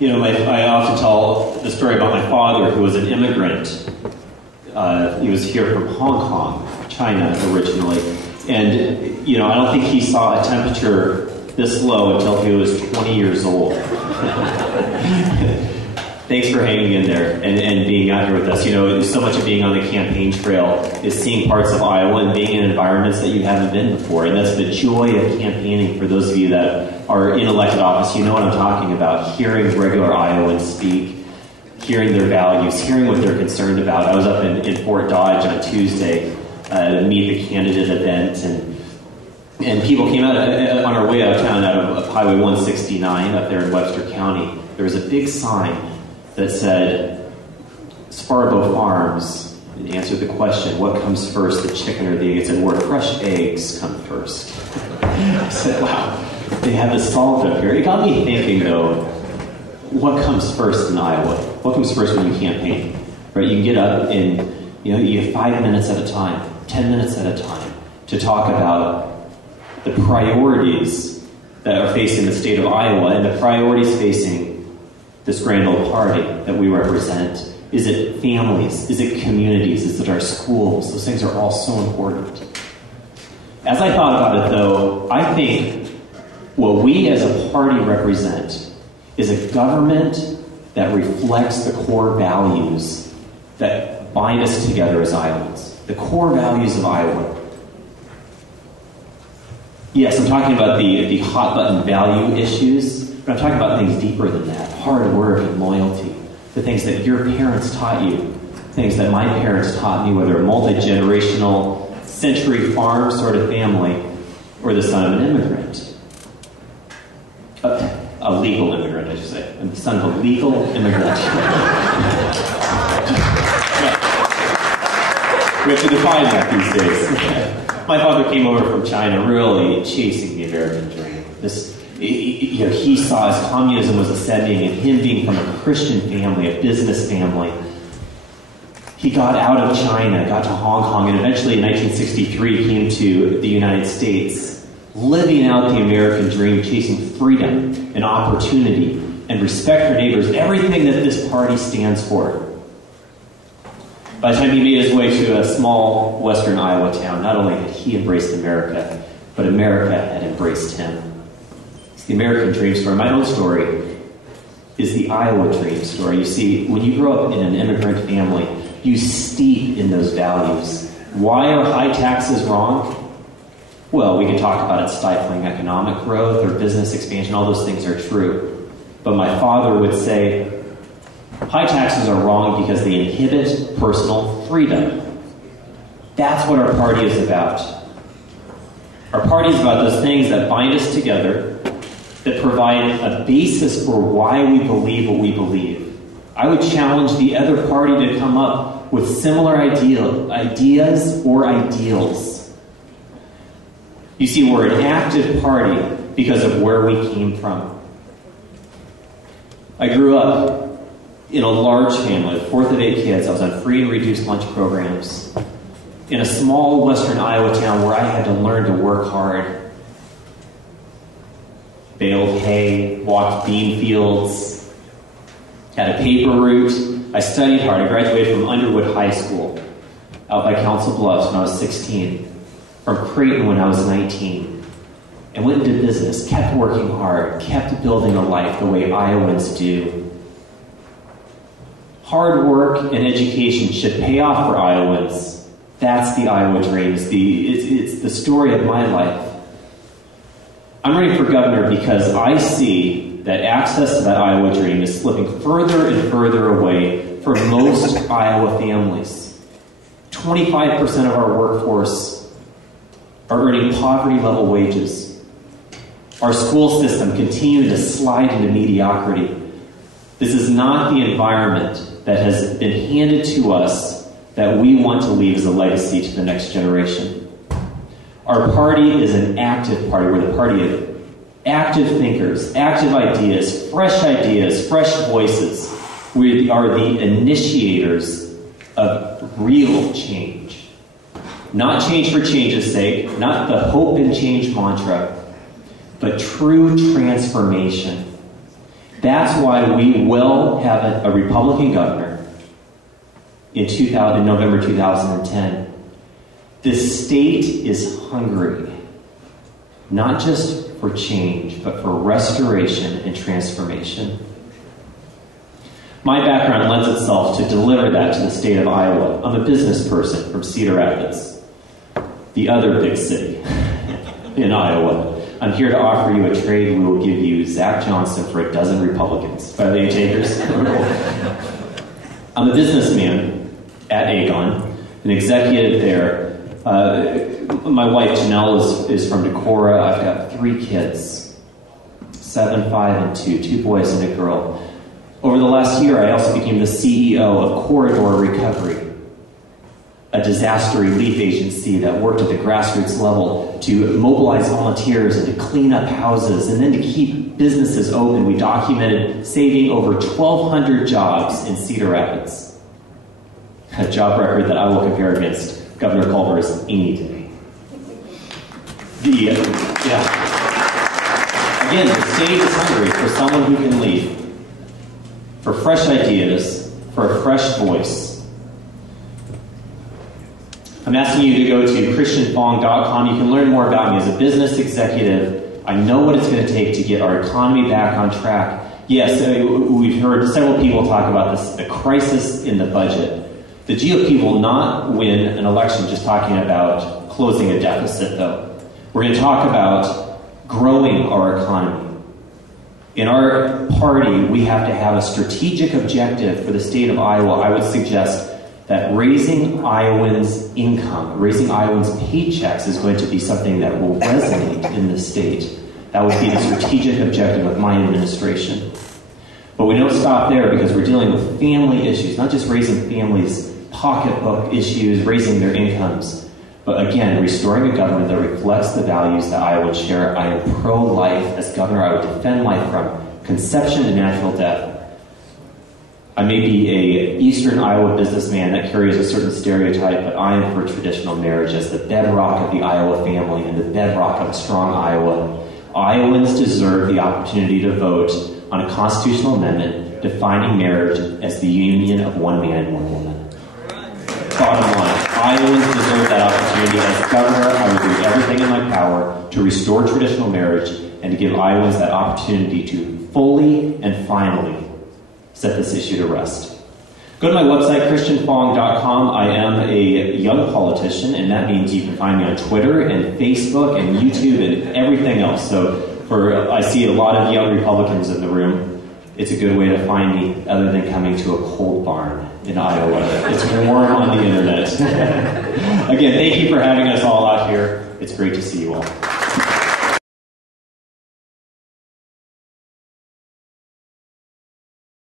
I often tell the story about my father, who was an immigrant. He was here from Hong Kong, China, originally. And, I don't think he saw a temperature this low until he was 20 years old. Thanks for hanging in there and being out here with us. So much of being on the campaign trail is seeing parts of Iowa and being in environments that you haven't been before. And that's the joy of campaigning for those of you that are in elected office. You know what I'm talking about. Hearing regular Iowans speak, hearing their values, hearing what they're concerned about. I was up in Fort Dodge on Tuesday to meet the candidate event, and people came out on our way out of town out of Highway 169 up there in Webster County. There was a big sign that said, Sparbo Farms, and answered the question, what comes first, the chicken or the egg? It said, where fresh eggs come first. I said, wow, they have this solved up here. It got me thinking, though, what comes first in Iowa? What comes first when you campaign? Right? You can get up and, you have 5 minutes at a time, 10 minutes at a time to talk about the priorities that are facing the state of Iowa and the priorities facing this grand old party that we represent. Is it families? Is it communities? Is it our schools? Those things are all so important. As I thought about it, though, I think what we as a party represent is a government that reflects the core values that bind us together as Iowans. The core values of Iowa. Yes, I'm talking about the hot-button value issues, but I'm talking about things deeper than that. Hard work and loyalty. The things that your parents taught you. Things that my parents taught me, whether a multi-generational, century farm sort of family, or the son of an immigrant. A legal immigrant, I should say. I'm the son of a legal immigrant. We have to define that these days. My father came over from China really chasing the American dream. He saw as communism was ascending, and him being from a Christian family, a business family, he got out of China, got to Hong Kong, and eventually in 1963 came to the United States, living out the American dream, chasing freedom and opportunity and respect for neighbors, everything that this party stands for. By the time he made his way to a small western Iowa town, not only had he embraced America, but America had embraced him. It's the American dream story. My own story is the Iowa dream story. You see, when you grow up in an immigrant family, you steep in those values. Why are high taxes wrong? Well, we can talk about it stifling economic growth or business expansion. All those things are true. But my father would say, high taxes are wrong because they inhibit personal freedom. That's what our party is about. Our party is about those things that bind us together, that provide a basis for why we believe what we believe. I would challenge the other party to come up with similar ideas or ideals. You see, we're an active party because of where we came from. I grew up in a large family, a fourth of 8 kids. I was on free and reduced lunch programs in a small western Iowa town where I had to learn to work hard. Baled hay, walked bean fields, had a paper route. I studied hard. I graduated from Underwood High School out by Council Bluffs when I was 16, from Creighton when I was 19, and went into business, kept working hard, kept building a life the way Iowans do. Hard work and education should pay off for Iowans. That's the Iowa dream. It's the story of my life. I'm running for governor because I see that access to that Iowa dream is slipping further and further away for most Iowa families. 25% of our workforce are earning poverty-level wages. Our school system continues to slide into mediocrity. This is not the environment that has been handed to us that we want to leave as a legacy to the next generation. Our party is an active party. We're the party of active thinkers, active ideas, fresh voices. We are the initiators of real change. Not change for change's sake, not the hope and change mantra, but true transformation. That's why we will have a Republican governor in November 2010. The state is hungry, not just for change, but for restoration and transformation. My background lends itself to deliver that to the state of Iowa. I'm a business person from Cedar Rapids, the other big city in Iowa. I'm here to offer you a trade. We will give you Zach Johnson for a dozen Republicans. By the takers? I'm a businessman at Aegon, an executive there. My wife Janelle is from Decorah. I've got 3 kids, 7, 5, and 2. 2 boys and a girl. Over the last year, I also became the CEO of Corridor Recovery, a disaster relief agency that worked at the grassroots level to mobilize volunteers and to clean up houses and then to keep businesses open. We documented saving over 1,200 jobs in Cedar Rapids, a job record that I will compare against Governor Culver's any day. Again, the state is hungry for someone who can lead, for fresh ideas, for a fresh voice. I'm asking you to go to christianfong.com. You can learn more about me as a business executive. I know what it's going to take to get our economy back on track. Yes, we've heard several people talk about this, a crisis in the budget. The GOP will not win an election just talking about closing a deficit, though. We're going to talk about growing our economy. In our party, we have to have a strategic objective for the state of Iowa. I would suggest that raising Iowans' income, raising Iowans' paychecks is going to be something that will resonate in the state. That would be the strategic objective of my administration. But we don't stop there because we're dealing with family issues, not just raising families' pocketbook issues, raising their incomes, but again, restoring a government that reflects the values that Iowans share. I am pro-life. As governor, I would defend life from conception to natural death. I may be a Eastern Iowa businessman that carries a certain stereotype, but I am for traditional marriage as the bedrock of the Iowa family and the bedrock of a strong Iowa. Iowans deserve the opportunity to vote on a constitutional amendment defining marriage as the union of one man and one woman. Bottom line, Iowans deserve that opportunity. As governor, I will do everything in my power to restore traditional marriage and to give Iowans that opportunity to fully and finally set this issue to rest. Go to my website, christianfong.com. I am a young politician, and that means you can find me on Twitter and Facebook and YouTube and everything else. So I see a lot of young Republicans in the room. It's a good way to find me other than coming to a cold barn in Iowa. It's warm on the internet. Again, thank you for having us all out here. It's great to see you all.